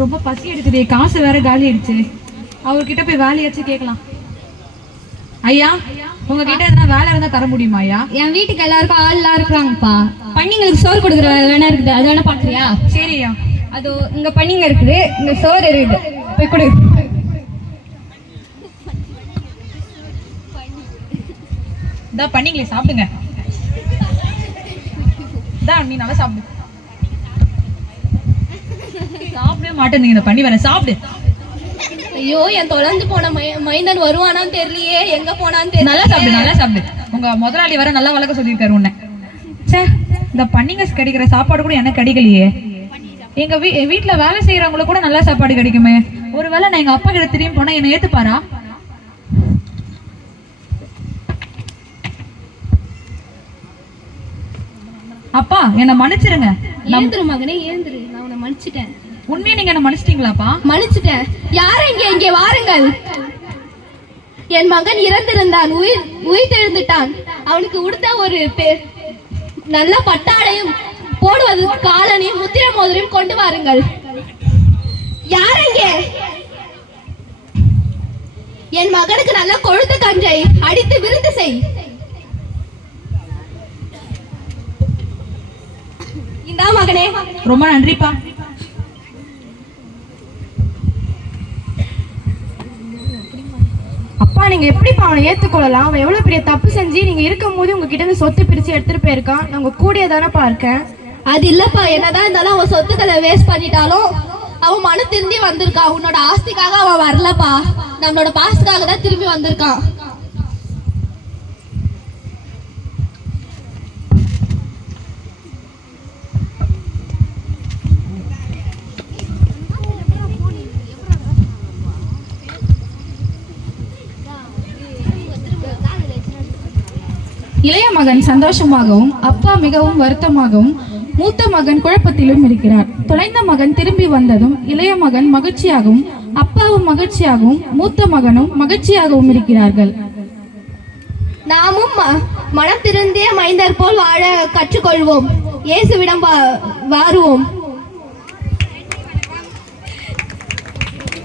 ரொம்ப பசி எடுக்குது, காசு வேற காலி ஆயிடுச்சு. அவர்கிட்ட போய் வேலையாச்சும் கேட்கலாம். ஐயா, உங்ககிட்ட எதனா வேலை இருந்தா தர முடியுமா ஐயா? என் வீட்டுக்கு எல்லாருக்கும் ஆள்லாம் இருக்கிறாங்கப்பா. பன்னிங்களுக்கு சோறு கொடுக்குற வேலை வேணா இருக்குது, அது வேணா பாக்குறியா? சரி ஐயா. அதோ இங்க பன்னிங்க இருக்குது, இங்க சோறு இருக்குது, போய் கொடு. இதான் பன்னிங்களே, சாப்பிடுங்க. நீ நல்லா சாப்பிடு. சாப்பிடவே மாட்டேன் இந்த பண்ணி வர. சாப்பிடு. ஐயோ, என் தொலைந்து போன மைந்தன் வருவானான்னு தெரியலையே, எங்க போனான்னு தெரியல. நல்லா சாப்பிடு, நல்லா சாப்பிடு. உங்க முதலாளி வர நல்லா வளர்க்க சொல்லியிருக்காரு உன்னை. சே, இந்த பன்னிங்க கிடைக்கிற சாப்பாடு கூட எனக்கு கிடைக்கலையே. எங்க வீட்டுல வேலை செய்யறவங்களுக்கு கூட நல்லா சாப்பாடு கிடைக்குமே. ஒருவேளை நான் எங்க அப்பா கிட்ட திரும்பி போனா என்னை ஏத்துப்பாரா? அப்பா, என்ன மன்னிச்சிருங்க. ஏந்திரு மகனே, ஏந்திரு. நான் உன்னை மன்னிச்சிட்டேன். உண்மையை நீங்க என்ன மன்னிச்சிட்டீங்களாப்பா? மன்னிச்சிட்டேன். யார் இங்கே வாருங்கள். என் மகன் இறந்திருந்தான், உயிர் தெழுந்துட்டான். அவனுக்கு உடுத்த ஒரு நல்ல பட்டாடையும் போடுவதற்கு காலனையும் முத்திர மோதிரையும் கொண்டு வாருங்கள். யார் இங்கே? என் மகனுக்கு நல்ல கொழுத்த கஞ்சை அடித்து விருந்து செய். இந்தா மகனே. ரொம்ப நன்றிப்பா. அப்பா, நீங்க எப்படிப்பா அவனை ஏத்துக்கொள்ளலாம்? அவன் எவ்வளவு பெரிய தப்பு செஞ்சு நீங்க இருக்கும் போது உங்ககிட்ட இருந்து சொத்து பிரிச்சு எடுத்துட்டு போயிருக்கான். நான் உங்க கூடிய தானப்பா இருக்கேன். அது இல்லப்பா, என்னதான் இருந்தாலும் அவன் சொத்துக்களை வேஸ்ட் பண்ணிட்டாலும் அவன் மனு திரும்பி வந்திருக்கான். உன்னோட ஆஸ்திக்காக அவன் வரலப்பா, நம்மளோட பாசத்துக்காக தான் திரும்பி வந்திருக்கான். இளைய மகன் சந்தோஷமாகவும் அப்பா மிகவும் வருத்தமாகவும் மூத்த மகன் குழப்பத்திலும் இருக்கிறார். தொலைந்த மகன் திரும்பி வந்ததும் இளைய மகன் மகிழ்ச்சியாகவும் அப்பாவும் மகிழ்ச்சியாகவும் மூத்த மகனும் மகிழ்ச்சியாகவும் இருக்கிறார்கள். நாமும் மனம் திருந்திய மைந்தர் போல் வாழ கற்றுக்கொள்வோம். இயேசுவிடம் வாருவோம்.